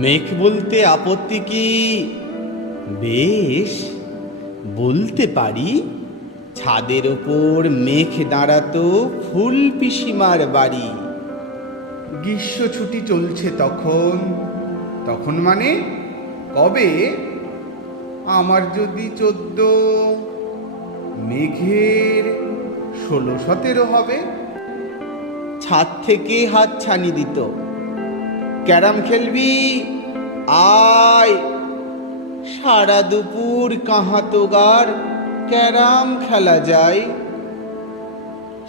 মেঘ বলতে আপত্তি কি? বেশ, বলতে পারি। ছাদের ওপর মেঘ দাঁড়াতো ফুল পিসিমার বাড়ি। গ্রীষ্ম ছুটি চলছে তখন। তখন মানে কবে? আমার যদি 14, মেঘের 16-17 হবে। ছাদ থেকে হাত ছানি দিত। ক্যারাম খেলবি? আয়। সারা দুপুর কাহাতোগার ক্যারাম খেলা যায়।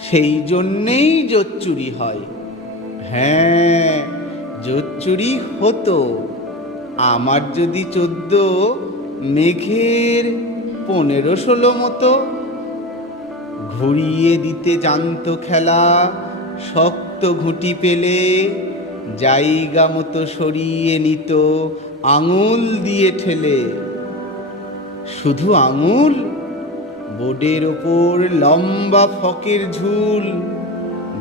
সেই জন্যেই জোচ্চুরি হয়। হ্যাঁ, জোচ্চুরি হতো। আমার যদি 14, মেঘের 15-16 মতো। ঘুরিয়ে দিতে জানতো খেলা, শক্ত ঘুঁটি পেলে জায়গা মতো সরিয়ে নিত আঙুল দিয়ে ঠেলে। শুধু আঙুল, বোর্ডের ওপর লম্বা ফকের ঝুল।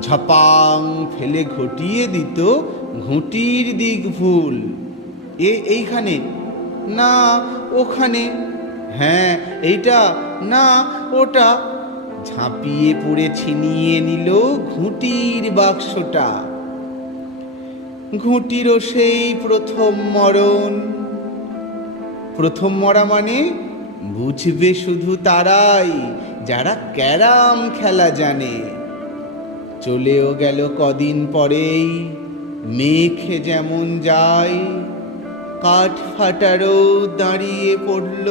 ঝপাং ফেলে ঘটিয়ে দিত ঘুঁটির দিক ভুল। এইখানে না ওখানে, হ্যাঁ এইটা না ওটা। ঝাঁপিয়ে পড়ে ছিনিয়ে নিল ঘুঁটির বাক্সটা। ঘুঁটিরও সেই প্রথম মরণ। প্রথম মরা মানে বুঝবে শুধু তারাই যারা ক্যারাম খেলা জানে। চলেও গেল কদিন পরেই মেঘ যেমন যায়। কাঠ ফাটারও দাঁড়িয়ে পড়ল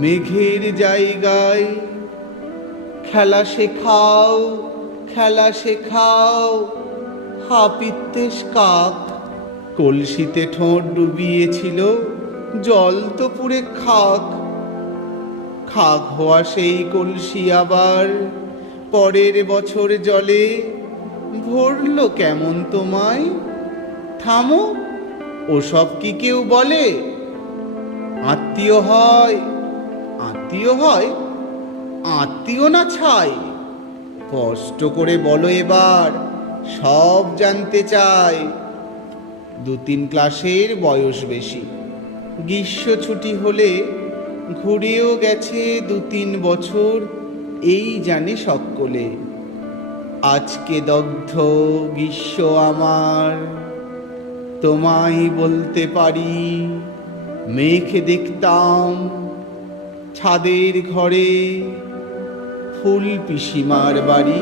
মেঘের জায়গায়। খেলা শেখাও, খেলা শেখাও, হাপিত্যেশ কাক। কলসিতে ঠোঁট ডুবিয়েছিল, জল তো পুরে খাক। খাক হওয়া সেই কলসি আবার পরের বছর জলে ভরল কেমন তোমায়? থামো, ওসব কি কেউ বলে? আত্মীয় হয়, আত্মীয় হয়, আত্মীয় না ছাই। কষ্ট করে বলো এবার, সব জানতে চাই। 2-3 ক্লাসের বয়স বেশি। গ্রীষ্ম ছুটি হলে ঘুরেও গেছে 2-3 বছর, এই জানে সকলে। আজকে দগ্ধ গ্রীষ্ম আমার, তোমায় বলতে পারি। মেঘ দেখতাম ছাদের ঘরে, ফুল পিসিমার বাড়ি।